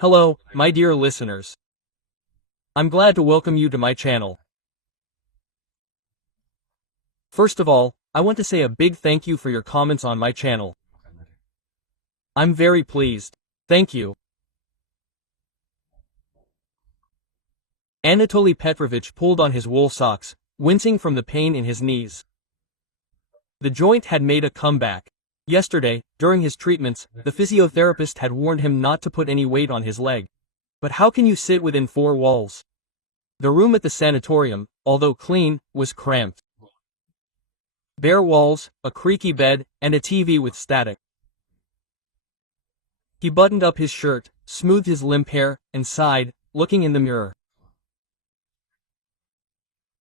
Hello, my dear listeners. I'm glad to welcome you to my channel. First of all, I want to say a big thank you for your comments on my channel. I'm very pleased. Thank you. Anatoly Petrovich pulled on his wool socks, wincing from the pain in his knees. The joint had made a comeback. Yesterday, during his treatments, the physiotherapist had warned him not to put any weight on his leg. But how can you sit within four walls? The room at the sanatorium, although clean, was cramped. Bare walls, a creaky bed, and a TV with static. He buttoned up his shirt, smoothed his limp hair, and sighed, looking in the mirror.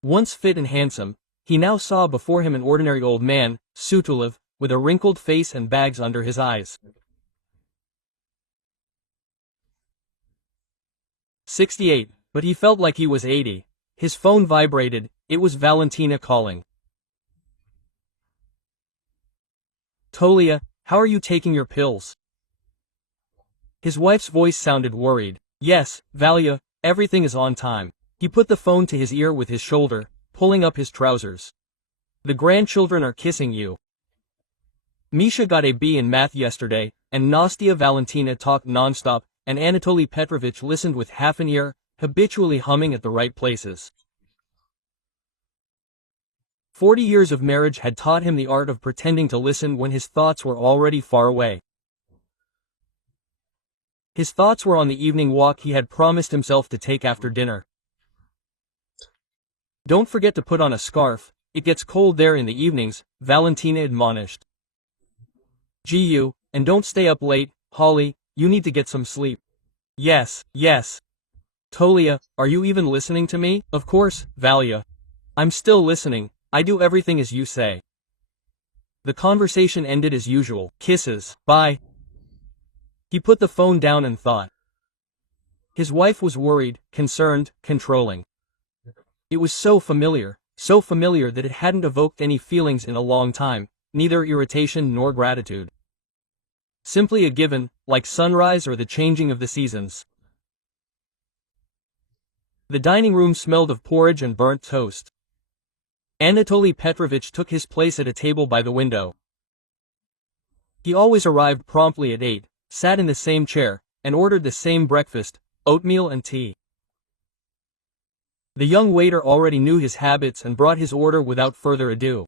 Once fit and handsome, he now saw before him an ordinary old man, Sutulov, with a wrinkled face and bags under his eyes. 68, but he felt like he was 80. His phone vibrated. It was Valentina calling. Tolia, how are you taking your pills? His wife's voice sounded worried. Yes, Valia, everything is on time. He put the phone to his ear with his shoulder, pulling up his trousers. The grandchildren are kissing you. Misha got a B in math yesterday, and Nastya Valentina talked nonstop, and Anatoly Petrovich listened with half an ear, habitually humming at the right places. 40 years of marriage had taught him the art of pretending to listen when his thoughts were already far away. His thoughts were on the evening walk he had promised himself to take after dinner. Don't forget to put on a scarf, it gets cold there in the evenings, Valentina admonished. GU, and don't stay up late, Holly, you need to get some sleep. Yes, yes. Tolia, are you even listening to me? Of course, Valia. I'm still listening, I do everything as you say. The conversation ended as usual, kisses, bye. He put the phone down and thought. His wife was worried, concerned, controlling. It was so familiar that it hadn't evoked any feelings in a long time, neither irritation nor gratitude. Simply a given, like sunrise or the changing of the seasons. The dining room smelled of porridge and burnt toast. Anatoly Petrovich took his place at a table by the window. He always arrived promptly at 8, sat in the same chair, and ordered the same breakfast, oatmeal and tea. The young waiter already knew his habits and brought his order without further ado.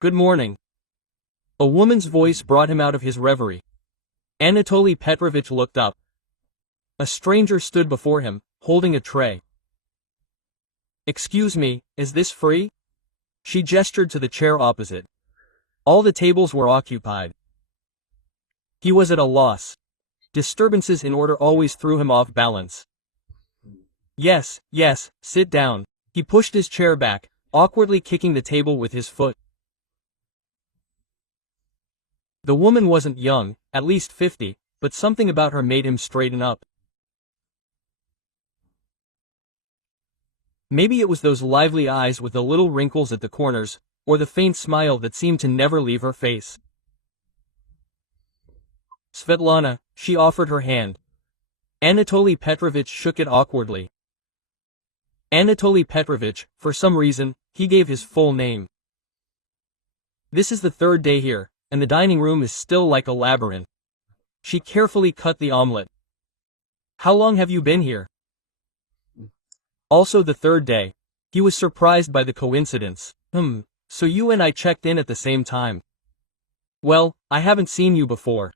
Good morning. A woman's voice brought him out of his reverie. Anatoly Petrovich looked up. A stranger stood before him, holding a tray. Excuse me, is this free? She gestured to the chair opposite. All the tables were occupied. He was at a loss. Disturbances in order always threw him off balance. Yes, yes, sit down. He pushed his chair back, awkwardly kicking the table with his foot. The woman wasn't young, at least 50, but something about her made him straighten up. Maybe it was those lively eyes with the little wrinkles at the corners, or the faint smile that seemed to never leave her face. Svetlana, she offered her hand. Anatoly Petrovich shook it awkwardly. Anatoly Petrovich, for some reason, he gave his full name. This is the third day here, and the dining room is still like a labyrinth. She carefully cut the omelette. How long have you been here? Also the third day. He was surprised by the coincidence. So you and I checked in at the same time. Well, I haven't seen you before.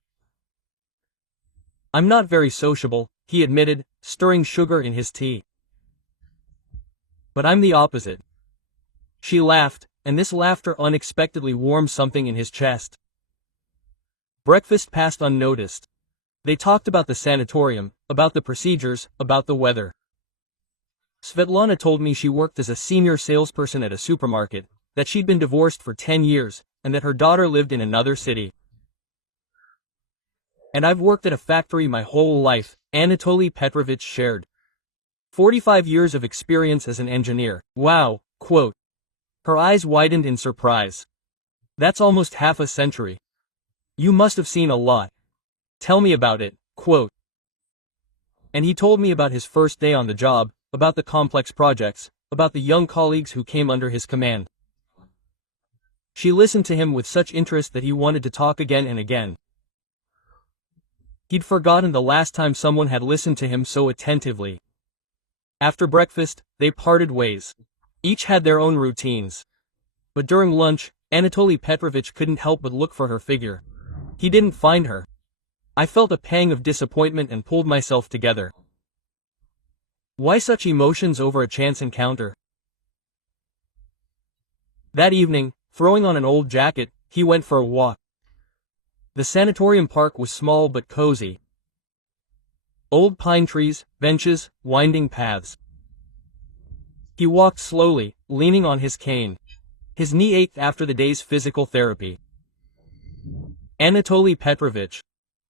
I'm not very sociable, he admitted, stirring sugar in his tea. But I'm the opposite. She laughed, and this laughter unexpectedly warmed something in his chest. Breakfast passed unnoticed. They talked about the sanatorium, about the procedures, about the weather. Svetlana told me she worked as a senior salesperson at a supermarket, that she'd been divorced for 10 years, and that her daughter lived in another city. And I've worked at a factory my whole life, Anatoly Petrovich shared. 45 years of experience as an engineer. Wow, quote. Her eyes widened in surprise. That's almost half a century. You must have seen a lot. Tell me about it, quote. And he told me about his first day on the job, about the complex projects, about the young colleagues who came under his command. She listened to him with such interest that he wanted to talk again and again. He'd forgotten the last time someone had listened to him so attentively. After breakfast, they parted ways. Each had their own routines. But during lunch, Anatoly Petrovich couldn't help but look for her figure. He didn't find her. I felt a pang of disappointment and pulled myself together. Why such emotions over a chance encounter? That evening, throwing on an old jacket, he went for a walk. The sanatorium park was small but cozy. Old pine trees, benches, winding paths. He walked slowly, leaning on his cane. His knee ached after the day's physical therapy. Anatoly Petrovich.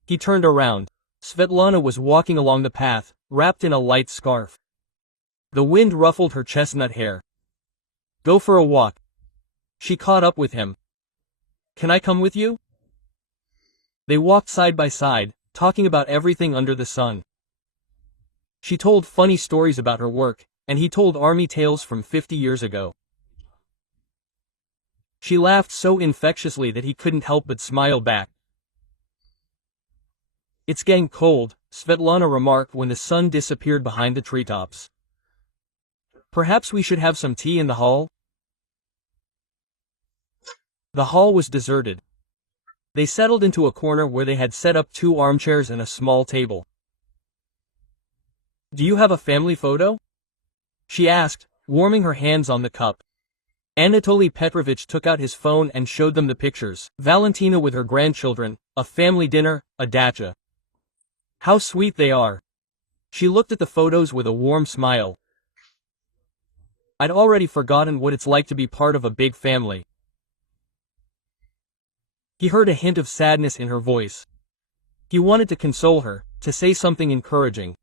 He turned around. Svetlana was walking along the path, wrapped in a light scarf. The wind ruffled her chestnut hair. Go for a walk. She caught up with him. Can I come with you? They walked side by side, talking about everything under the sun. She told funny stories about her work, and he told army tales from 50 years ago. She laughed so infectiously that he couldn't help but smile back. It's getting cold, Svetlana remarked when the sun disappeared behind the treetops. Perhaps we should have some tea in the hall? The hall was deserted. They settled into a corner where they had set up 2 armchairs and a small table. Do you have a family photo? She asked, warming her hands on the cup. Anatoly Petrovich took out his phone and showed them the pictures. Valentina with her grandchildren, a family dinner, a dacha. How sweet they are. She looked at the photos with a warm smile. I'd already forgotten what it's like to be part of a big family. He heard a hint of sadness in her voice. He wanted to console her, to say something encouraging.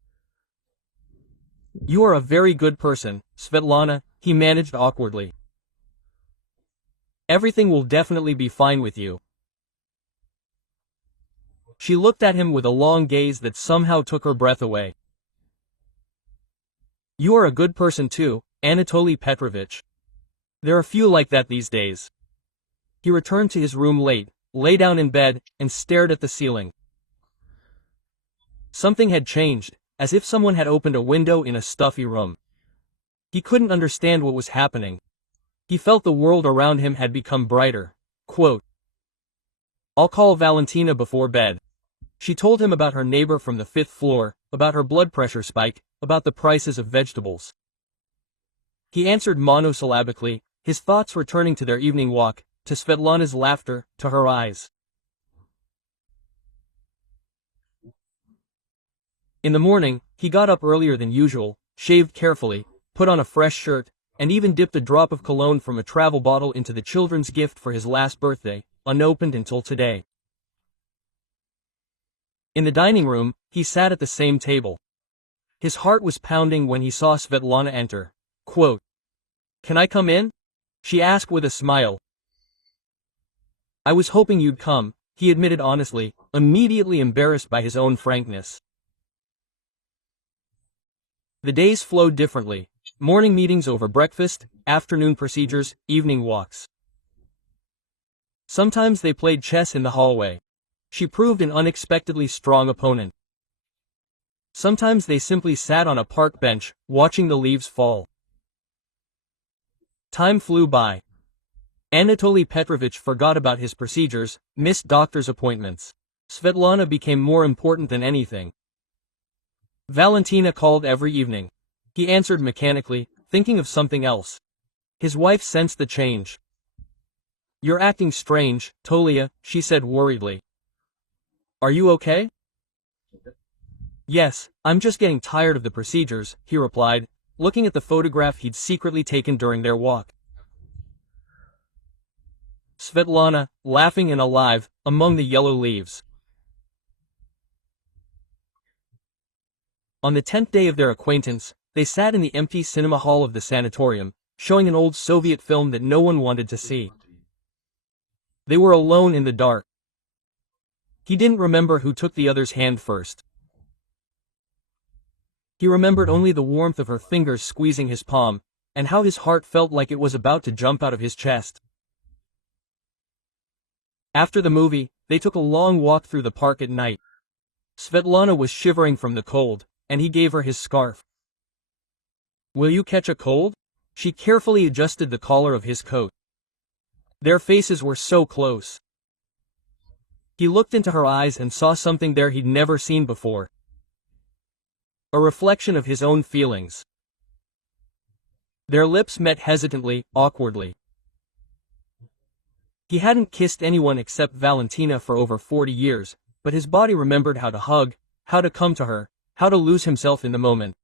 You are a very good person, Svetlana, he managed awkwardly. Everything will definitely be fine with you. She looked at him with a long gaze that somehow took her breath away. You are a good person too, Anatoly Petrovich. There are few like that these days. He returned to his room late, lay down in bed, and stared at the ceiling. Something had changed, as if someone had opened a window in a stuffy room. He couldn't understand what was happening. He felt the world around him had become brighter. Quote, I'll call Valentina before bed. She told him about her neighbor from the 5th floor, about her blood pressure spike, about the prices of vegetables. He answered monosyllabically, his thoughts returning to their evening walk, to Svetlana's laughter, to her eyes. In the morning, he got up earlier than usual, shaved carefully, put on a fresh shirt, and even dipped a drop of cologne from a travel bottle into the children's gift for his last birthday, unopened until today. In the dining room, he sat at the same table. His heart was pounding when he saw Svetlana enter. Quote, Can I come in? She asked with a smile. I was hoping you'd come, he admitted honestly, immediately embarrassed by his own frankness. The days flowed differently. Morning meetings over breakfast, afternoon procedures, evening walks. Sometimes they played chess in the hallway. She proved an unexpectedly strong opponent. Sometimes they simply sat on a park bench, watching the leaves fall. Time flew by. Anatoly Petrovich forgot about his procedures, missed doctor's appointments. Svetlana became more important than anything. Valentina called every evening. He answered mechanically, thinking of something else. His wife sensed the change. You're acting strange, Tolia, she said worriedly. Are you okay? Yes, I'm just getting tired of the procedures, he replied, looking at the photograph he'd secretly taken during their walk. Svetlana, laughing and alive, among the yellow leaves. On the 10th day of their acquaintance, they sat in the empty cinema hall of the sanatorium, showing an old Soviet film that no one wanted to see. They were alone in the dark. He didn't remember who took the other's hand first. He remembered only the warmth of her fingers squeezing his palm, and how his heart felt like it was about to jump out of his chest. After the movie, they took a long walk through the park at night. Svetlana was shivering from the cold, and he gave her his scarf. "Will you catch a cold?" She carefully adjusted the collar of his coat. Their faces were so close. He looked into her eyes and saw something there he'd never seen before. A reflection of his own feelings. Their lips met hesitantly, awkwardly. He hadn't kissed anyone except Valentina for over 40 years, but his body remembered how to hug, how to come to her, how to lose himself in the moment.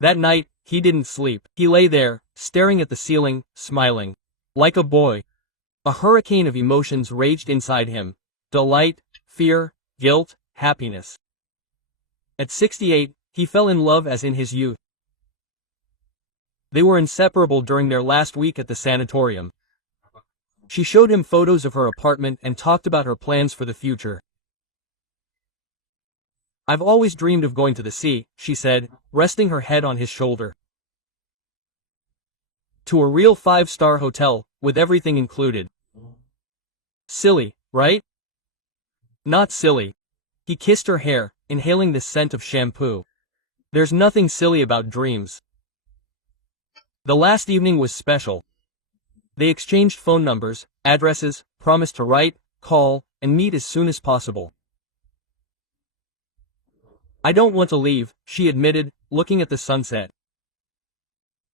That night, he didn't sleep. He lay there, staring at the ceiling, smiling. Like a boy. A hurricane of emotions raged inside him. Delight, fear, guilt, happiness. At 68, he fell in love as in his youth. They were inseparable during their last week at the sanatorium. She showed him photos of her apartment and talked about her plans for the future. "I've always dreamed of going to the sea," she said, resting her head on his shoulder. "To a real 5-star hotel, with everything included." Silly, right? Not silly. He kissed her hair, inhaling the scent of shampoo. There's nothing silly about dreams. The last evening was special. They exchanged phone numbers, addresses, promised to write, call, and meet as soon as possible. "I don't want to leave," she admitted, looking at the sunset.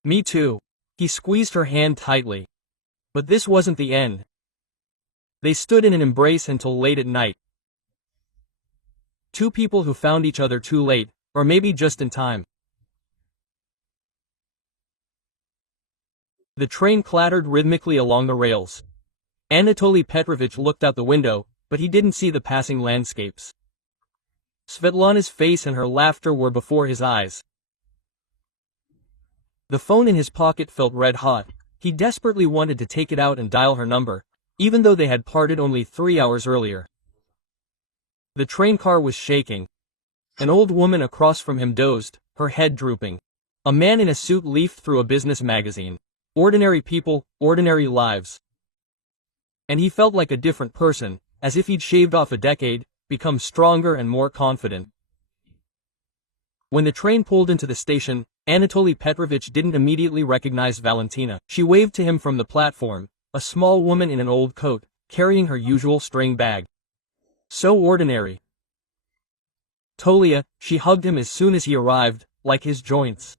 "Me too." He squeezed her hand tightly. But this wasn't the end. They stood in an embrace until late at night. Two people who found each other too late, or maybe just in time. The train clattered rhythmically along the rails. Anatoly Petrovich looked out the window, but he didn't see the passing landscapes. Svetlana's face and her laughter were before his eyes. The phone in his pocket felt red hot. He desperately wanted to take it out and dial her number, even though they had parted only 3 hours earlier. The train car was shaking. An old woman across from him dozed, her head drooping. A man in a suit leafed through a business magazine. Ordinary people, ordinary lives. And he felt like a different person, as if he'd shaved off a decade, become stronger and more confident. When the train pulled into the station, Anatoly Petrovich didn't immediately recognize Valentina. She waved to him from the platform, a small woman in an old coat, carrying her usual string bag. So ordinary. Tolia, she hugged him as soon as he arrived, like his joints.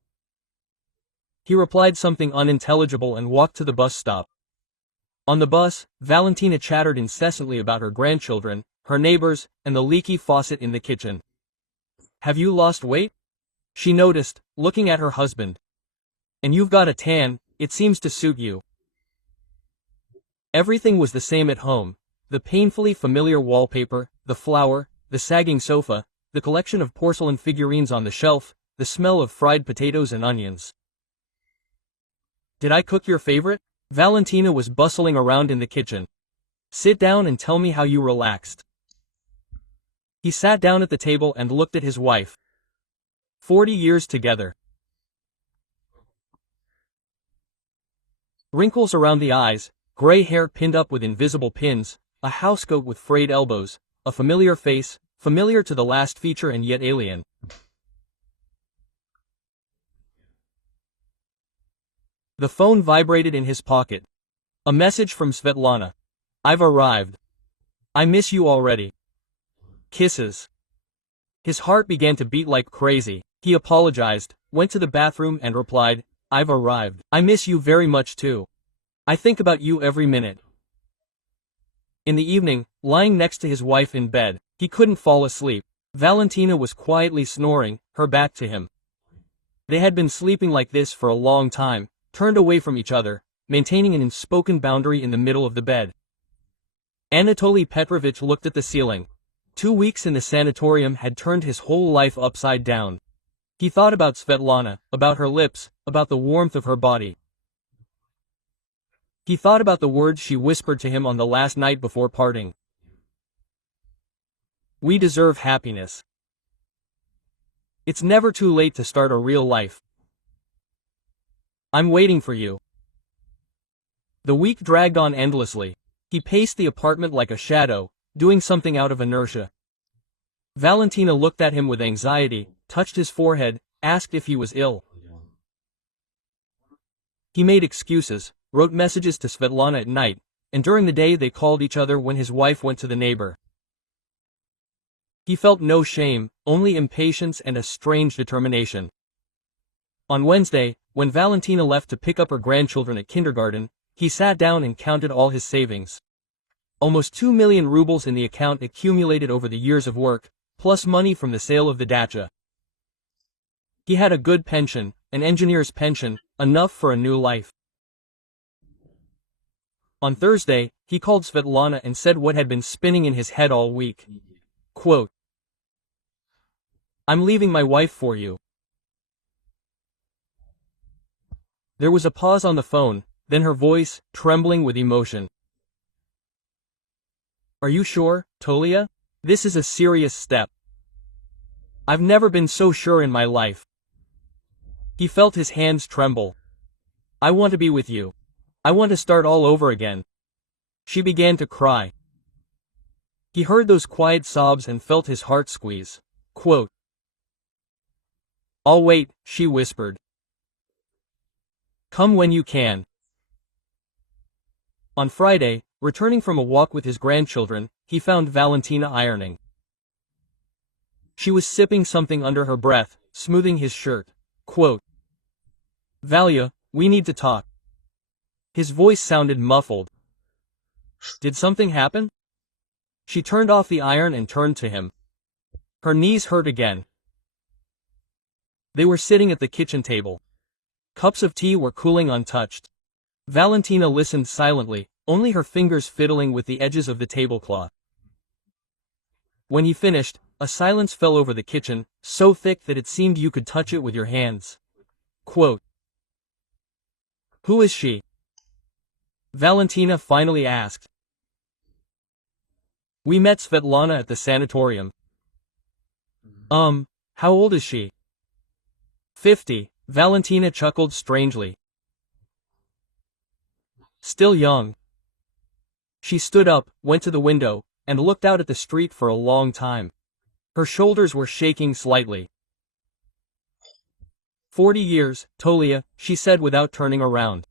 He replied something unintelligible and walked to the bus stop. On the bus, Valentina chattered incessantly about her grandchildren, her neighbors, and the leaky faucet in the kitchen. "Have you lost weight?" she noticed, looking at her husband. "And you've got a tan, it seems to suit you." Everything was the same at home. The painfully familiar wallpaper, the flour, the sagging sofa, the collection of porcelain figurines on the shelf, the smell of fried potatoes and onions. "Did I cook your favorite?" Valentina was bustling around in the kitchen. "Sit down and tell me how you relaxed." He sat down at the table and looked at his wife. 40 years together. Wrinkles around the eyes, gray hair pinned up with invisible pins, a housecoat with frayed elbows, a familiar face, familiar to the last feature and yet alien. The phone vibrated in his pocket. A message from Svetlana. "I've arrived. I miss you already. Kisses." His heart began to beat like crazy. He apologized, went to the bathroom and replied, "I've arrived. I miss you very much too. I think about you every minute." In the evening, lying next to his wife in bed, he couldn't fall asleep. Valentina was quietly snoring, her back to him. They had been sleeping like this for a long time, turned away from each other, maintaining an unspoken boundary in the middle of the bed. Anatoly Petrovich looked at the ceiling. 2 weeks in the sanatorium had turned his whole life upside down. He thought about Svetlana, about her lips, about the warmth of her body. He thought about the words she whispered to him on the last night before parting. "We deserve happiness." It's never too late to start a real life. I'm waiting for you. The week dragged on endlessly. He paced the apartment like a shadow, doing something out of inertia. Valentina looked at him with anxiety, touched his forehead, asked if he was ill. He made excuses, wrote messages to Svetlana at night, and during the day they called each other when his wife went to the neighbor. He felt no shame, only impatience and a strange determination. On Wednesday, when Valentina left to pick up her grandchildren at kindergarten, he sat down and counted all his savings. Almost 2 million rubles in the account accumulated over the years of work, plus money from the sale of the dacha. He had a good pension, an engineer's pension, enough for a new life. On Thursday, he called Svetlana and said what had been spinning in his head all week. Quote, "I'm leaving my wife for you." There was a pause on the phone, then her voice, trembling with emotion. "Are you sure, Tolia? This is a serious step. I've never been so sure in my life." He felt his hands tremble. "I want to be with you. I want to start all over again." She began to cry. He heard those quiet sobs and felt his heart squeeze. Quote, "I'll wait," she whispered. "Come when you can." On Friday, returning from a walk with his grandchildren, he found Valentina ironing. She was sipping something under her breath, smoothing his shirt. Quote, "Valia, we need to talk." His voice sounded muffled. "Did something happen?" She turned off the iron and turned to him. Her knees hurt again. They were sitting at the kitchen table. Cups of tea were cooling untouched. Valentina listened silently, only her fingers fiddling with the edges of the tablecloth. When he finished, a silence fell over the kitchen, so thick that it seemed you could touch it with your hands. Quote, "Who is she?" Valentina finally asked. "We met Svetlana at the sanatorium." How old is she?" 50, Valentina chuckled strangely. "Still young." She stood up, went to the window, and looked out at the street for a long time. Her shoulders were shaking slightly. 40 years, Tolia, she said without turning around.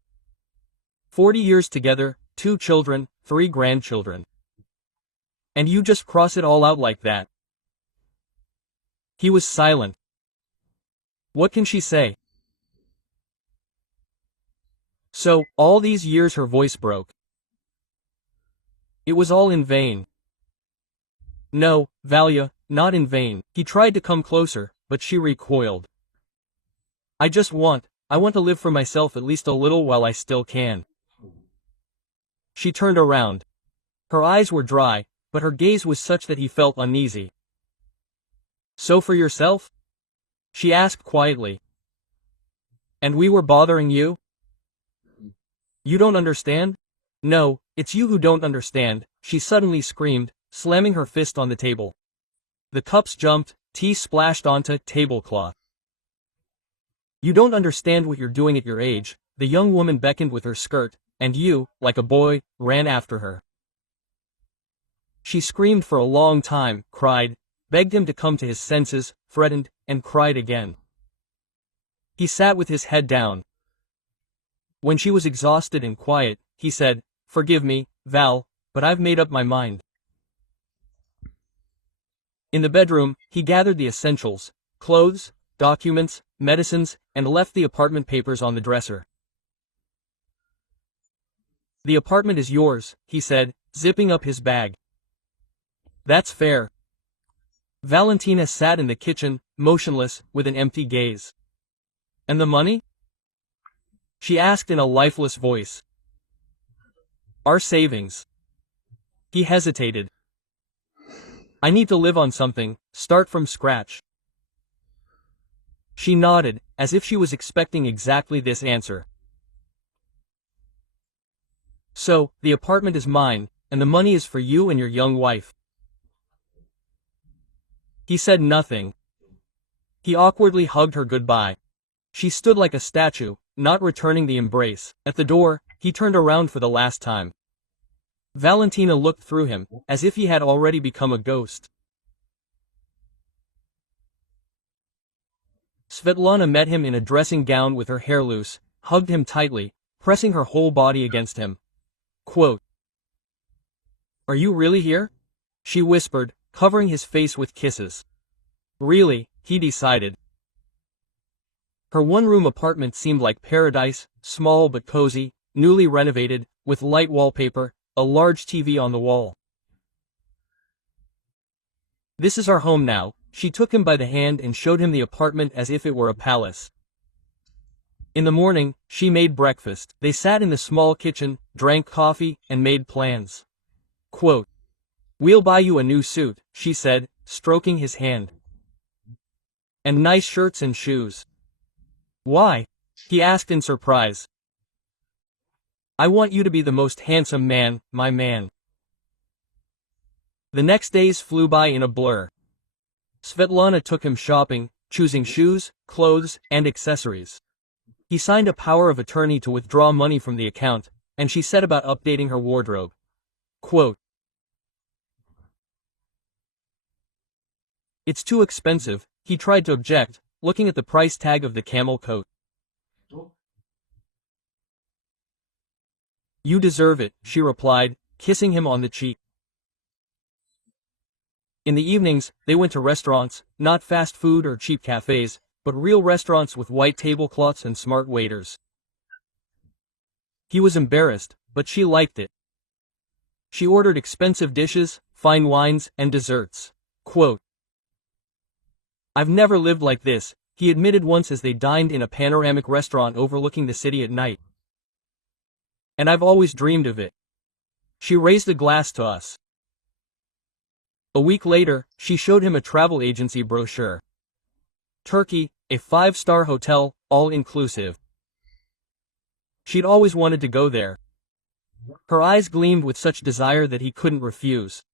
40 years together, 2 children, 3 grandchildren. And you just cross it all out like that." He was silent. What can she say? So, all these years her voice broke. It was all in vain. "No, Valia, not in vain." He tried to come closer, but she recoiled. I want to live for myself at least a little while I still can." She turned around. Her eyes were dry, but her gaze was such that he felt uneasy. "So for yourself?" she asked quietly. "And we were bothering you? You don't understand?" "No, it's you who don't understand," she suddenly screamed, slamming her fist on the table. The cups jumped, tea splashed onto tablecloth. "You don't understand what you're doing at your age." The young woman beckoned with her skirt, and you, like a boy, ran after her. She screamed for a long time, cried, begged him to come to his senses, threatened, and cried again. He sat with his head down. When she was exhausted and quiet, he said, "Forgive me, Val, but I've made up my mind." In the bedroom, he gathered the essentials, clothes, documents, medicines, and left the apartment papers on the dresser. "The apartment is yours," he said, zipping up his bag. "That's fair." Valentina sat in the kitchen, motionless, with an empty gaze. "And the money?" she asked in a lifeless voice. "Our savings." He hesitated. "I need to live on something, start from scratch." She nodded, as if she was expecting exactly this answer. "So, the apartment is mine, and the money is for you and your young wife." He said nothing. He awkwardly hugged her goodbye. She stood like a statue, not returning the embrace. At the door, he turned around for the last time. Valentina looked through him, as if he had already become a ghost. Svetlana met him in a dressing gown with her hair loose, hugged him tightly, pressing her whole body against him. Quote, "Are you really here?" she whispered, covering his face with kisses. Really, he decided. Her one-room apartment seemed like paradise, small but cozy, newly renovated, with light wallpaper, a large TV on the wall. "This is our home now." She took him by the hand and showed him the apartment as if it were a palace. In the morning, she made breakfast. They sat in the small kitchen, drank coffee, and made plans. Quote, "We'll buy you a new suit," she said, stroking his hand. "And nice shirts and shoes." "Why?" he asked in surprise. "I want you to be the most handsome man, my man." The next days flew by in a blur. Svetlana took him shopping, choosing shoes, clothes, and accessories. He signed a power of attorney to withdraw money from the account, and she set about updating her wardrobe. Quote, "It's too expensive," he tried to object, looking at the price tag of the camel coat. "You deserve it," she replied, kissing him on the cheek. In the evenings, they went to restaurants, not fast food or cheap cafes, but real restaurants with white tablecloths and smart waiters. He was embarrassed, but she liked it. She ordered expensive dishes, fine wines, and desserts. Quote, "I've never lived like this," he admitted once as they dined in a panoramic restaurant overlooking the city at night. "And I've always dreamed of it." She raised a glass to us. A week later, she showed him a travel agency brochure. Turkey, a 5-star hotel, all-inclusive. She'd always wanted to go there. Her eyes gleamed with such desire that he couldn't refuse.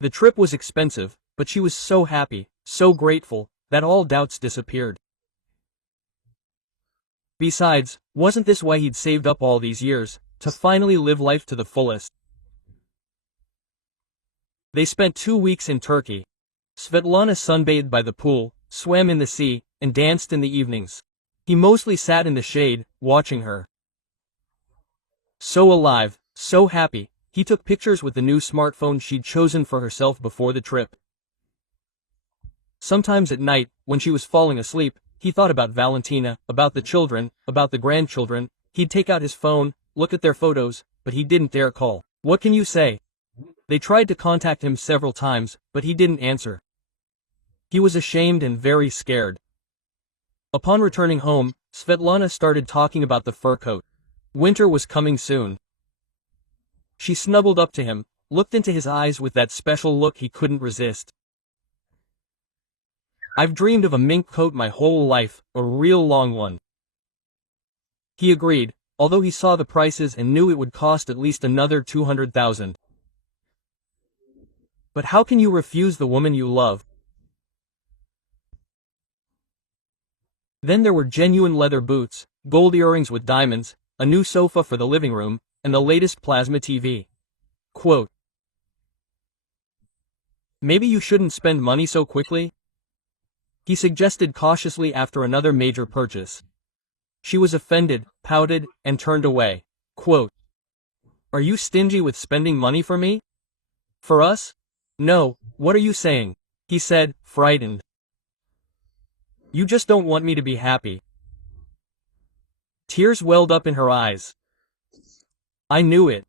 The trip was expensive, but she was so happy, so grateful, that all doubts disappeared. Besides, wasn't this why he'd saved up all these years, to finally live life to the fullest? They spent 2 weeks in Turkey. Svetlana sunbathed by the pool, swam in the sea, and danced in the evenings. He mostly sat in the shade, watching her. So alive, so happy, he took pictures with the new smartphone she'd chosen for herself before the trip. Sometimes at night, when she was falling asleep, he thought about Valentina, about the children, about the grandchildren. He'd take out his phone, look at their photos, but he didn't dare call. What can you say? They tried to contact him several times, but he didn't answer. He was ashamed and very scared. Upon returning home, Svetlana started talking about the fur coat. Winter was coming soon. She snuggled up to him, looked into his eyes with that special look he couldn't resist. "I've dreamed of a mink coat my whole life, a real long one." He agreed, although he saw the prices and knew it would cost at least another 200,000. But how can you refuse the woman you love? Then there were genuine leather boots, gold earrings with diamonds, a new sofa for the living room, and the latest plasma TV. Quote, "Maybe you shouldn't spend money so quickly?" he suggested cautiously after another major purchase. She was offended, pouted, and turned away. Quote, "Are you stingy with spending money for me? For us? No, what are you saying?" he said, frightened. "You just don't want me to be happy." Tears welled up in her eyes. "I knew it."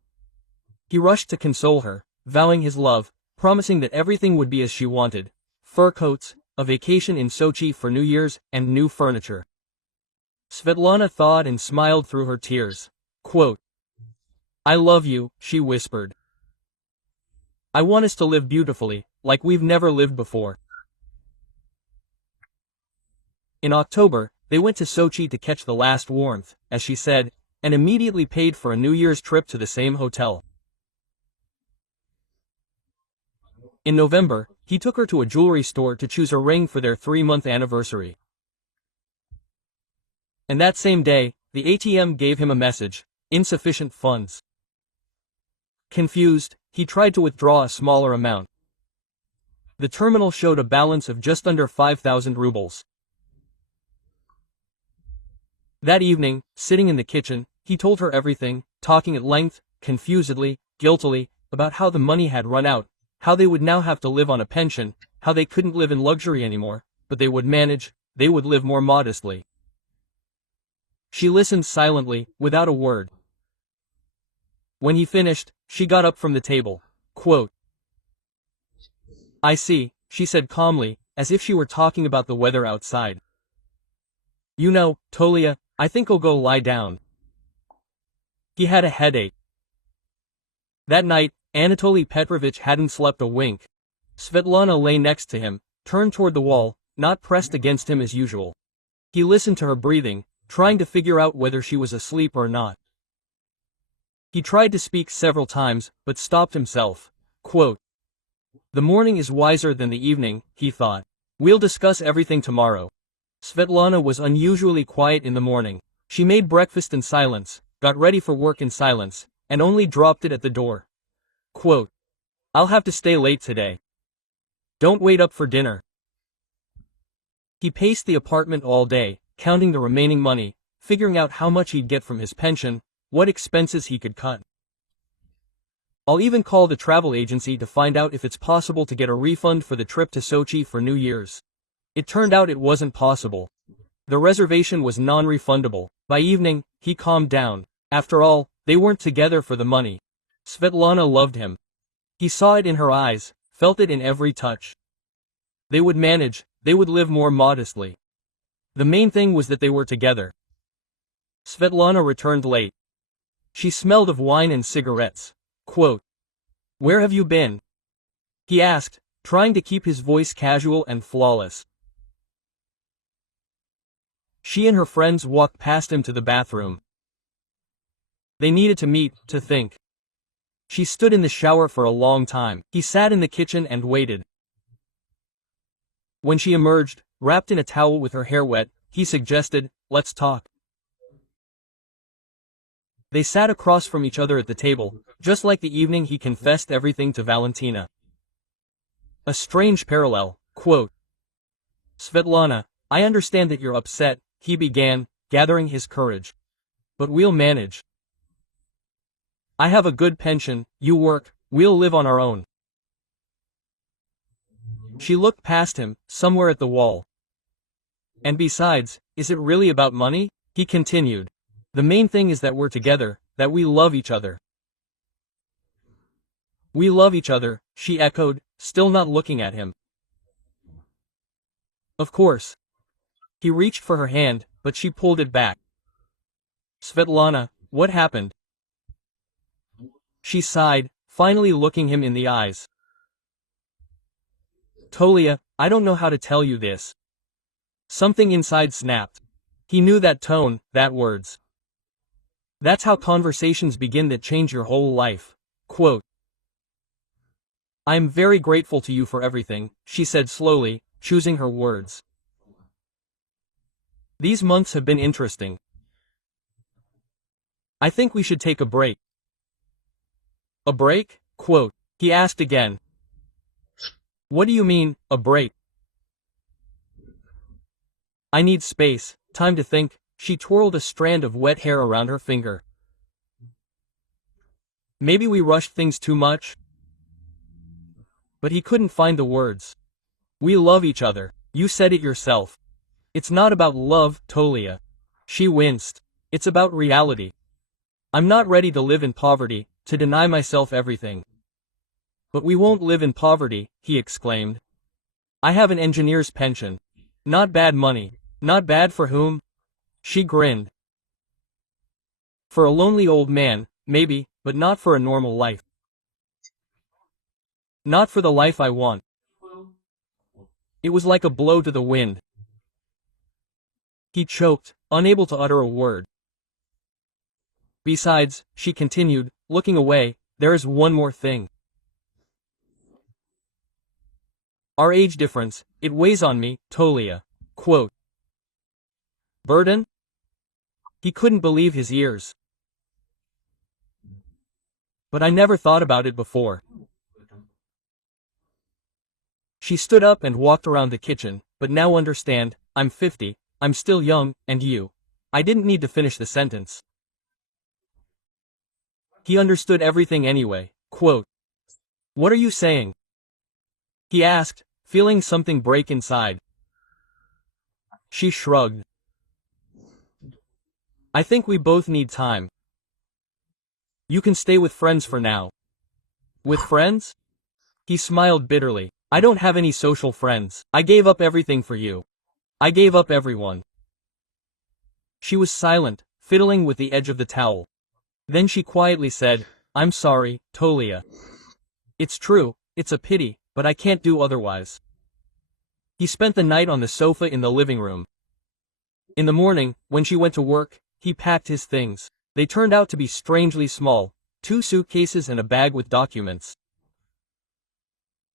He rushed to console her, vowing his love, promising that everything would be as she wanted. Fur coats, a vacation in Sochi for New Year's, and new furniture. Svetlana thawed and smiled through her tears. Quote, "I love you," she whispered. "I want us to live beautifully, like we've never lived before." In October, they went to Sochi to catch the last warmth, as she said, and immediately paid for a New Year's trip to the same hotel. In November, he took her to a jewelry store to choose a ring for their 3-month anniversary. And that same day, the ATM gave him a message: insufficient funds. Confused, he tried to withdraw a smaller amount. The terminal showed a balance of just under 5,000 rubles. That evening, sitting in the kitchen, he told her everything, talking at length, confusedly, guiltily, about how the money had run out, how they would now have to live on a pension, how they couldn't live in luxury anymore, but they would manage, they would live more modestly. She listened silently, without a word. When he finished, she got up from the table. Quote, "I see," she said calmly, as if she were talking about the weather outside. "You know, Tolia, I think I'll go lie down." He had a headache. That night, Anatoly Petrovich hadn't slept a wink. Svetlana lay next to him, turned toward the wall, not pressed against him as usual. He listened to her breathing, trying to figure out whether she was asleep or not. He tried to speak several times, but stopped himself. Quote, "The morning is wiser than the evening," he thought. "We'll discuss everything tomorrow." Svetlana was unusually quiet in the morning. She made breakfast in silence, got ready for work in silence, and only dropped it at the door. Quote, "I'll have to stay late today. Don't wait up for dinner." He paced the apartment all day, counting the remaining money, figuring out how much he'd get from his pension, what expenses he could cut. "I'll even call the travel agency to find out if it's possible to get a refund for the trip to Sochi for New Year's." It turned out it wasn't possible. The reservation was non-refundable. By evening, he calmed down. After all, they weren't together for the money. Svetlana loved him. He saw it in her eyes, felt it in every touch. They would manage, they would live more modestly. The main thing was that they were together. Svetlana returned late. She smelled of wine and cigarettes. Quote, "Where have you been?" he asked, trying to keep his voice casual and flawless. She and her friends walked past him to the bathroom. They needed to meet, to think. She stood in the shower for a long time. He sat in the kitchen and waited. When she emerged, wrapped in a towel with her hair wet, he suggested, "Let's talk." They sat across from each other at the table, just like the evening he confessed everything to Valentina. A strange parallel. Quote, "Svetlana, I understand that you're upset," he began, gathering his courage. "But we'll manage. I have a good pension, you work, we'll live on our own." She looked past him, somewhere at the wall. "And besides, is it really about money?" he continued. "The main thing is that we're together, that we love each other." "We love each other," she echoed, still not looking at him. "Of course." He reached for her hand, but she pulled it back. "Svetlana, what happened?" She sighed, finally looking him in the eyes. "Tolia, I don't know how to tell you this." Something inside snapped. He knew that tone, that words. That's how conversations begin that change your whole life. Quote, "I am very grateful to you for everything," she said slowly, choosing her words. "These months have been interesting. I think we should take a break." "A break?" Quote, he asked again. "What do you mean, a break?" "I need space, time to think." She twirled a strand of wet hair around her finger. "Maybe we rushed things too much?" But he couldn't find the words. "We love each other. You said it yourself." "It's not about love, Tolia." She winced. "It's about reality. I'm not ready to live in poverty, to deny myself everything." "But we won't live in poverty," he exclaimed. "I have an engineer's pension. Not bad money. Not bad for whom?" She grinned. "For a lonely old man, maybe, but not for a normal life. Not for the life I want." It was like a blow to the wind. He choked, unable to utter a word. "Besides," she continued, looking away, "there is one more thing. Our age difference, it weighs on me, Tolia. Quote. Burden? He couldn't believe his ears. But I never thought about it before. She stood up and walked around the kitchen, but now understand, I'm 50, I'm still young, and you. I didn't need to finish the sentence. He understood everything anyway. Quote. What are you saying? He asked, feeling something break inside. She shrugged. I think we both need time. You can stay with friends for now. With friends? He smiled bitterly. I don't have any social friends. I gave up everything for you. I gave up everyone. She was silent, fiddling with the edge of the towel. Then she quietly said, I'm sorry, Tolia. It's true, it's a pity, but I can't do otherwise. He spent the night on the sofa in the living room. In the morning, when she went to work, he packed his things. They turned out to be strangely small, 2 suitcases and a bag with documents.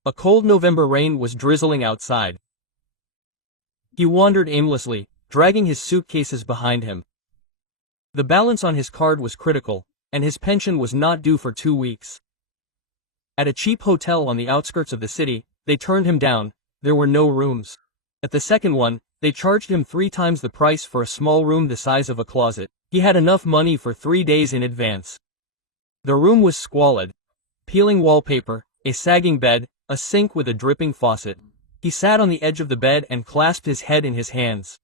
A cold November rain was drizzling outside. He wandered aimlessly, dragging his suitcases behind him. The balance on his card was critical, and his pension was not due for 2 weeks. At a cheap hotel on the outskirts of the city, they turned him down. There were no rooms. At the second one, they charged him 3 times the price for a small room the size of a closet. He had enough money for 3 days in advance. The room was squalid. Peeling wallpaper, a sagging bed, a sink with a dripping faucet. He sat on the edge of the bed and clasped his head in his hands.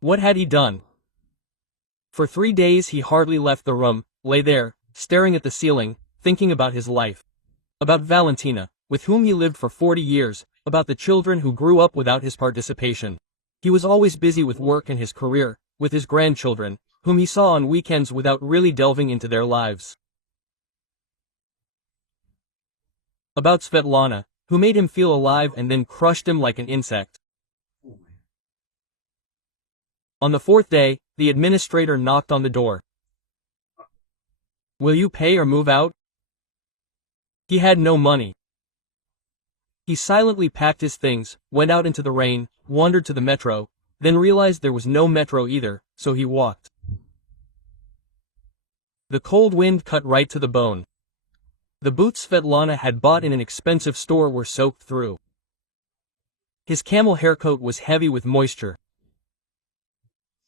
What had he done? For 3 days he hardly left the room, lay there, staring at the ceiling, thinking about his life. About Valentina, with whom he lived for 40 years, about the children who grew up without his participation. He was always busy with work and his career, with his grandchildren, whom he saw on weekends without really delving into their lives. About Svetlana, who made him feel alive and then crushed him like an insect. On the 4th day, the administrator knocked on the door. Will you pay or move out? He had no money. He silently packed his things, went out into the rain, wandered to the metro, then realized there was no metro either, so he walked. The cold wind cut right to the bone. The boots Svetlana had bought in an expensive store were soaked through. His camel haircoat was heavy with moisture.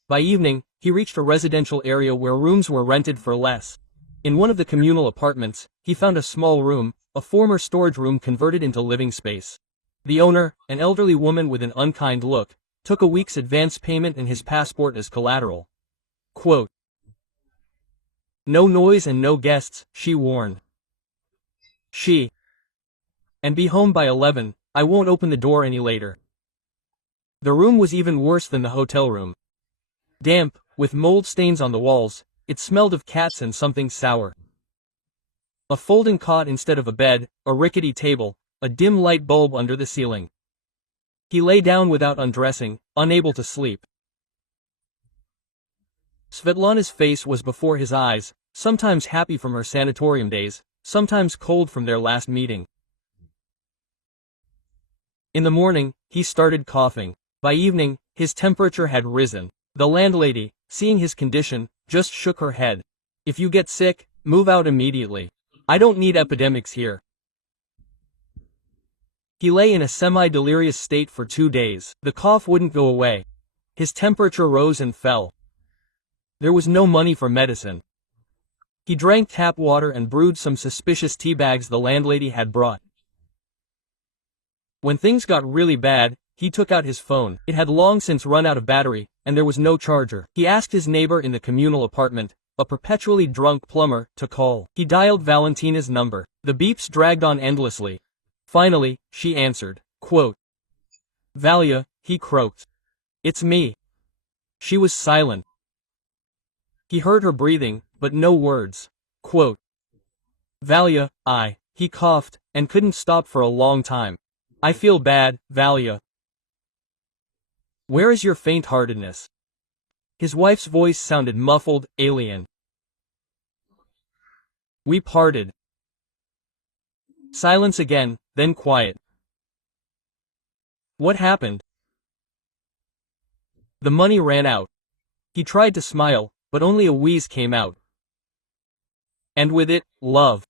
By evening, he reached a residential area where rooms were rented for less. In one of the communal apartments, he found a small room, a former storage room converted into living space. The owner, an elderly woman with an unkind look, took a week's advance payment and his passport as collateral. Quote. No noise and no guests, she warned. And be home by 11, I won't open the door any later. The room was even worse than the hotel room. Damp, with mold stains on the walls, it smelled of cats and something sour. A folding cot instead of a bed, a rickety table, a dim light bulb under the ceiling. He lay down without undressing, unable to sleep. Svetlana's face was before his eyes, sometimes happy from her sanatorium days, sometimes cold from their last meeting. In the morning, he started coughing. By evening, his temperature had risen. The landlady, seeing his condition, just shook her head. If you get sick, move out immediately. I don't need epidemics here. He lay in a semi-delirious state for 2 days. The cough wouldn't go away. His temperature rose and fell. There was no money for medicine. He drank tap water and brewed some suspicious tea bags the landlady had brought. When things got really bad, he took out his phone. It had long since run out of battery, and there was no charger. He asked his neighbor in the communal apartment, a perpetually drunk plumber, to call. He dialed Valentina's number. The beeps dragged on endlessly. Finally, she answered. Quote. Valia, he croaked. It's me. She was silent. He heard her breathing, but no words. Quote. Valia, he coughed, and couldn't stop for a long time. I feel bad, Valia. Where is your faint-heartedness? His wife's voice sounded muffled, alien. We parted. Silence again, then quiet. What happened? The money ran out. He tried to smile, but only a wheeze came out. And with it, love.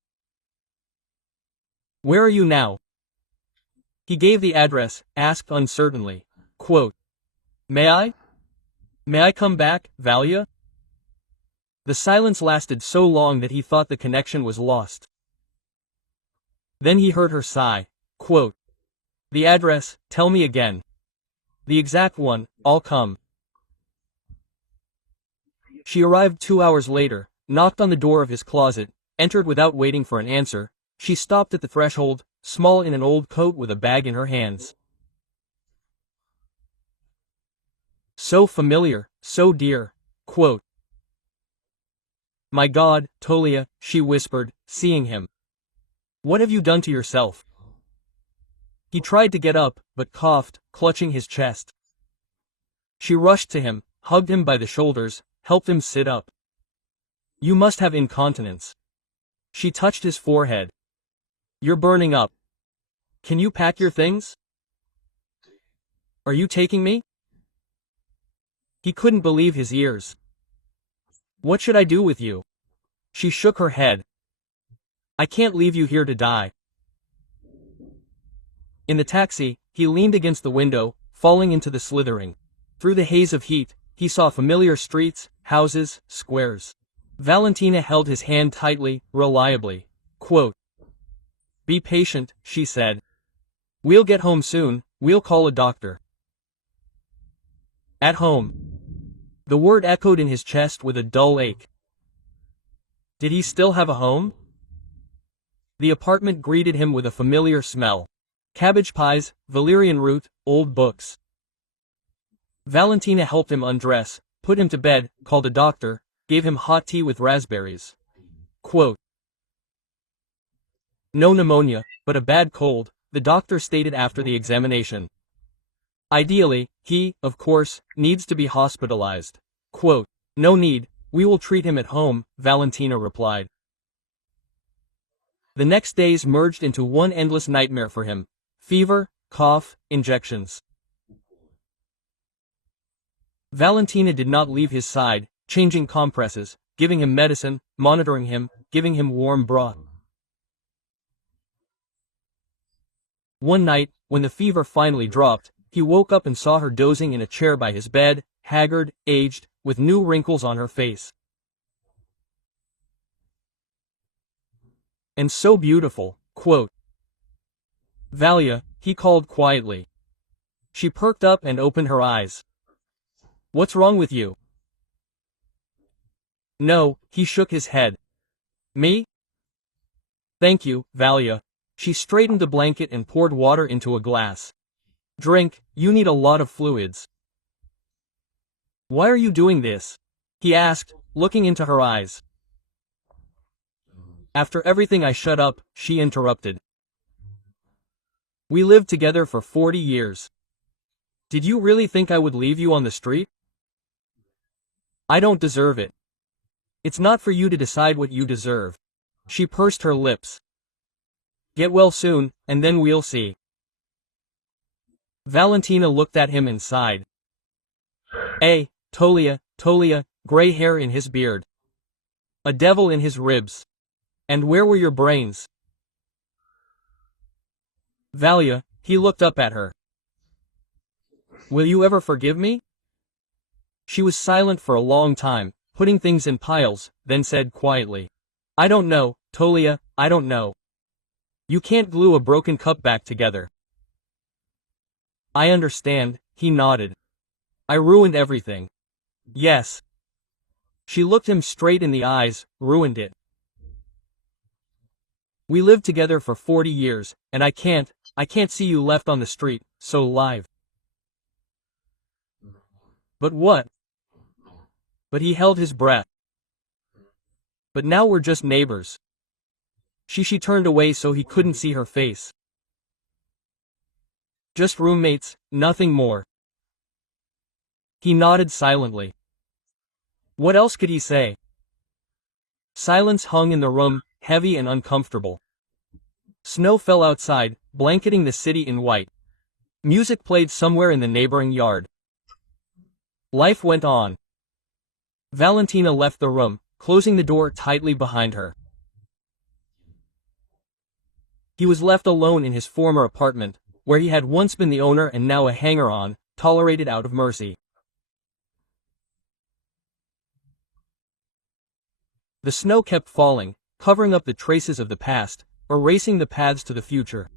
Where are you now? He gave the address, asked uncertainly. Quote, May I? May I come back, Valia? The silence lasted so long that he thought the connection was lost. Then he heard her sigh. Quote, The address, tell me again. The exact one, I'll come. She arrived 2 hours later, knocked on the door of his closet, entered without waiting for an answer. She stopped at the threshold, small in an old coat with a bag in her hands. So familiar, so dear. Quote, My God, Tolia, she whispered, seeing him. What have you done to yourself? He tried to get up, but coughed, clutching his chest. She rushed to him, hugged him by the shoulders, helped him sit up. You must have incontinence. She touched his forehead. You're burning up. Can you pack your things? Are you taking me? He couldn't believe his ears. What should I do with you? She shook her head. I can't leave you here to die. In the taxi, he leaned against the window, falling into the slithering. Through the haze of heat, he saw familiar streets, houses, squares. Valentina held his hand tightly, reliably. Quote, Be patient, she said. We'll get home soon, we'll call a doctor. At home. The word echoed in his chest with a dull ache. Did he still have a home? The apartment greeted him with a familiar smell. Cabbage pies, valerian root, old books. Valentina helped him undress, put him to bed, called a doctor, gave him hot tea with raspberries. Quote, No pneumonia, but a bad cold, the doctor stated after the examination. Ideally, he, of course, needs to be hospitalized. Quote, No need, we will treat him at home, Valentina replied. The next days merged into one endless nightmare for him. Fever, cough, injections. Valentina did not leave his side, changing compresses, giving him medicine, monitoring him, giving him warm broth. One night, when the fever finally dropped, he woke up and saw her dozing in a chair by his bed, haggard, aged, with new wrinkles on her face. And so beautiful. Quote, Valia, he called quietly. She perked up and opened her eyes. What's wrong with you? No, he shook his head. Me? Thank you, Valia. She straightened the blanket and poured water into a glass. Drink, you need a lot of fluids. Why are you doing this? He asked, looking into her eyes. After everything I shut up, she interrupted. We lived together for 40 years. Did you really think I would leave you on the street? I don't deserve it. It's not for you to decide what you deserve. She pursed her lips. Get well soon, and then we'll see. Valentina looked at him and sighed. Tolia, gray hair in his beard. A devil in his ribs. And where were your brains? Valia, he looked up at her. Will you ever forgive me? She was silent for a long time, putting things in piles, then said quietly. I don't know, Tolia, I don't know. You can't glue a broken cup back together. I understand, he nodded. I ruined everything. Yes. She looked him straight in the eyes, ruined it. We lived together for 40 years, and I can't see you left on the street, so live. But what? But he held his breath. But now we're just neighbors. She turned away so he couldn't see her face. Just roommates, nothing more. He nodded silently. What else could he say? Silence hung in the room, heavy and uncomfortable. Snow fell outside, blanketing the city in white. Music played somewhere in the neighboring yard. Life went on. Valentina left the room, closing the door tightly behind her. He was left alone in his former apartment, where he had once been the owner and now a hanger-on, tolerated out of mercy. The snow kept falling, covering up the traces of the past, erasing the paths to the future.